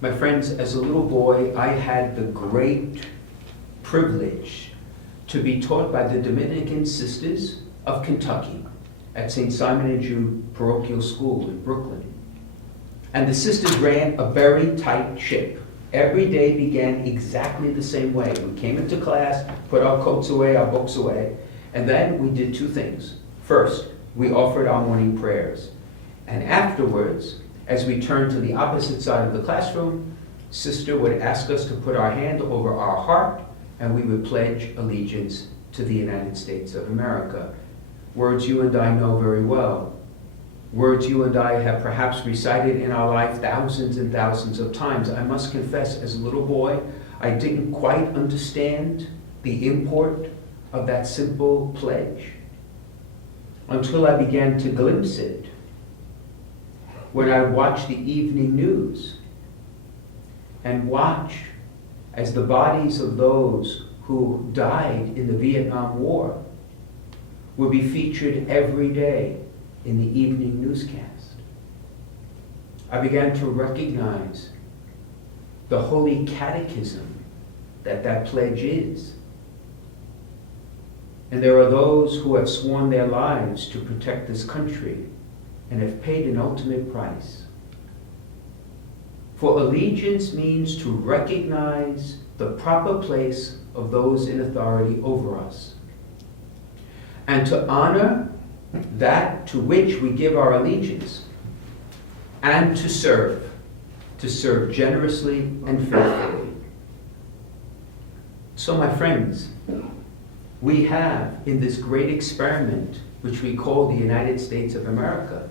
My friends, as a little boy, I had the great privilege to be taught by the Dominican Sisters of Kentucky at St. Simon and Jude Parochial School in Brooklyn. And the sisters ran a very tight ship. Every day began exactly the same way. We came into class, put our coats away, our books away, and then we did two things. First, we offered our morning prayers. And afterwards, as we turned to the opposite side of the classroom, Sister would ask us to put our hand over our heart, and we would pledge allegiance to the United States of America. Words you and I know very well. Words you and I have perhaps recited in our life thousands and thousands of times. I must confess, as a little boy, I didn't quite understand the import of that simple pledge until I began to glimpse it when I watched the evening news and watch as the bodies of those who died in the Vietnam War would be featured every day in the evening newscast. I began to recognize the holy catechism that pledge is. And there are those who have sworn their lives to protect this country and have paid an ultimate price. For allegiance means to recognize the proper place of those in authority over us, and to honor that to which we give our allegiance, and to serve generously and faithfully. So, my friends, we have in this great experiment, which we call the United States of America,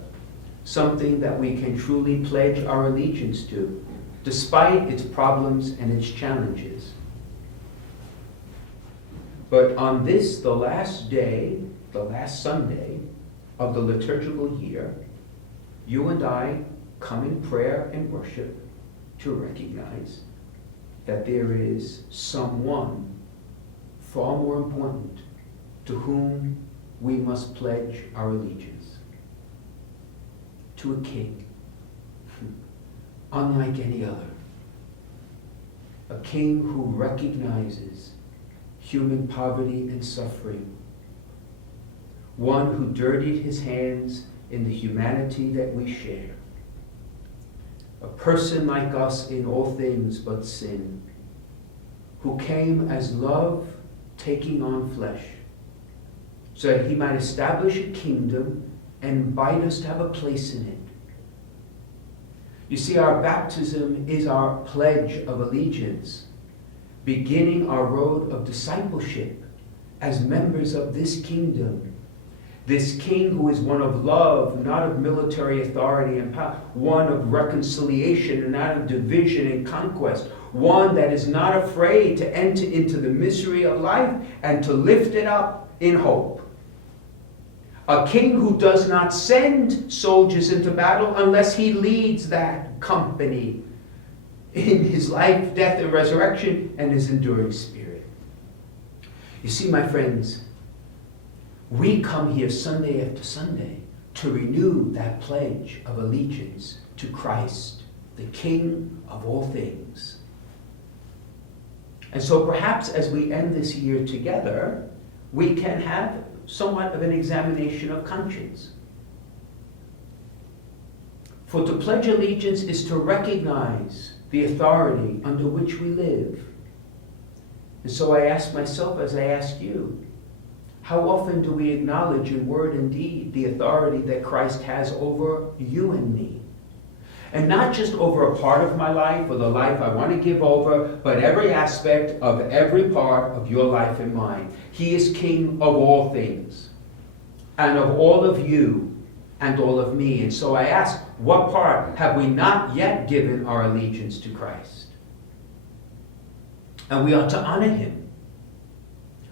something that we can truly pledge our allegiance to, despite its problems and its challenges. But on this, the last day, the last Sunday of the liturgical year, you and I come in prayer and worship to recognize that there is someone far more important to whom we must pledge our allegiance. To a king, unlike any other. A king who recognizes human poverty and suffering. One who dirtied his hands in the humanity that we share. A person like us in all things but sin, who came as love taking on flesh, so that he might establish a kingdom and invite us to have a place in it. You see, our baptism is our pledge of allegiance, beginning our road of discipleship as members of this kingdom. This king who is one of love, not of military authority and power, one of reconciliation and not of division and conquest, one that is not afraid to enter into the misery of life and to lift it up in hope. A king who does not send soldiers into battle unless he leads that company in his life, death, and resurrection, and his enduring spirit. You see, my friends, we come here Sunday after Sunday to renew that pledge of allegiance to Christ, the King of all things. And so perhaps as we end this year together, we can have somewhat of an examination of conscience. For to pledge allegiance is to recognize the authority under which we live. And so I ask myself, as I ask you, how often do we acknowledge in word and deed the authority that Christ has over you and me? And not just over a part of my life or the life I want to give over, but every aspect of every part of your life and mine. He is King of all things, and of all of you and all of me. And so I ask, what part have we not yet given our allegiance to Christ? And we ought to honor him.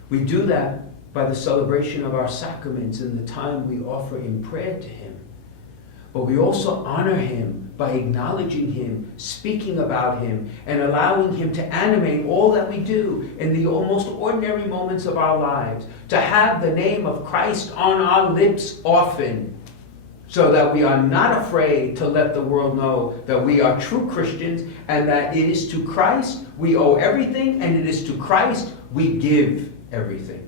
We do that by the celebration of our sacraments and the time we offer in prayer to him. But we also honor him by acknowledging him, speaking about him, and allowing him to animate all that we do in the almost ordinary moments of our lives. To have the name of Christ on our lips often, so that we are not afraid to let the world know that we are true Christians and that it is to Christ we owe everything and it is to Christ we give everything.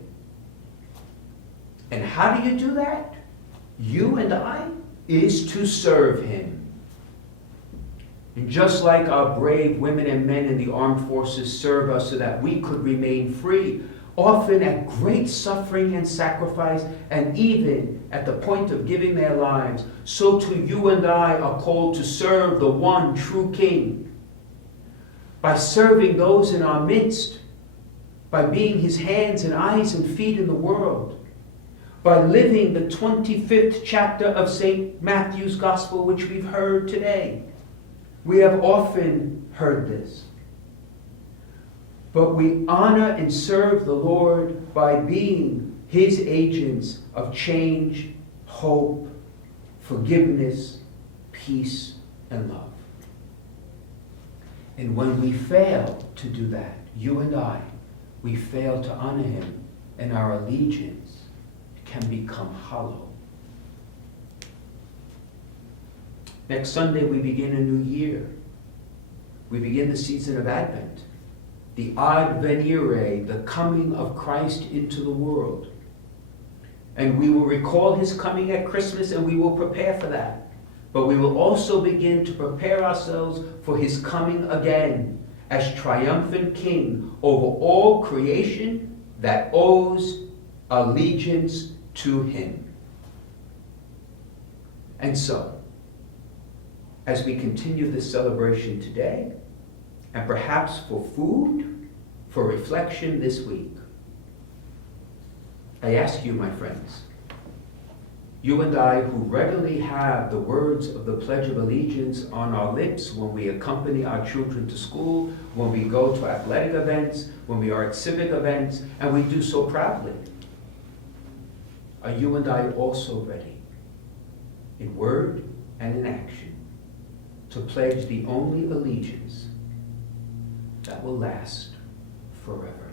And how do you do that? You and I is to serve Him. And just like our brave women and men in the armed forces serve us so that we could remain free, often at great suffering and sacrifice, and even at the point of giving their lives, so too you and I are called to serve the one true King. By serving those in our midst, by being His hands and eyes and feet in the world, by living the 25th chapter of St. Matthew's Gospel, which we've heard today. We have often heard this. But we honor and serve the Lord by being His agents of change, hope, forgiveness, peace, and love. And when we fail to do that, you and I, we fail to honor Him, and our allegiance can become hollow. Next Sunday, we begin a new year. We begin the season of Advent, the ad venire, the coming of Christ into the world. And we will recall His coming at Christmas, and we will prepare for that. But we will also begin to prepare ourselves for His coming again as triumphant King over all creation that owes allegiance to Him. And so, as we continue this celebration today, and perhaps for food, for reflection this week, I ask you, my friends, you and I who regularly have the words of the Pledge of Allegiance on our lips when we accompany our children to school, when we go to athletic events, when we are at civic events, and we do so proudly. Are you and I also ready, in word and in action, to pledge the only allegiance that will last forever?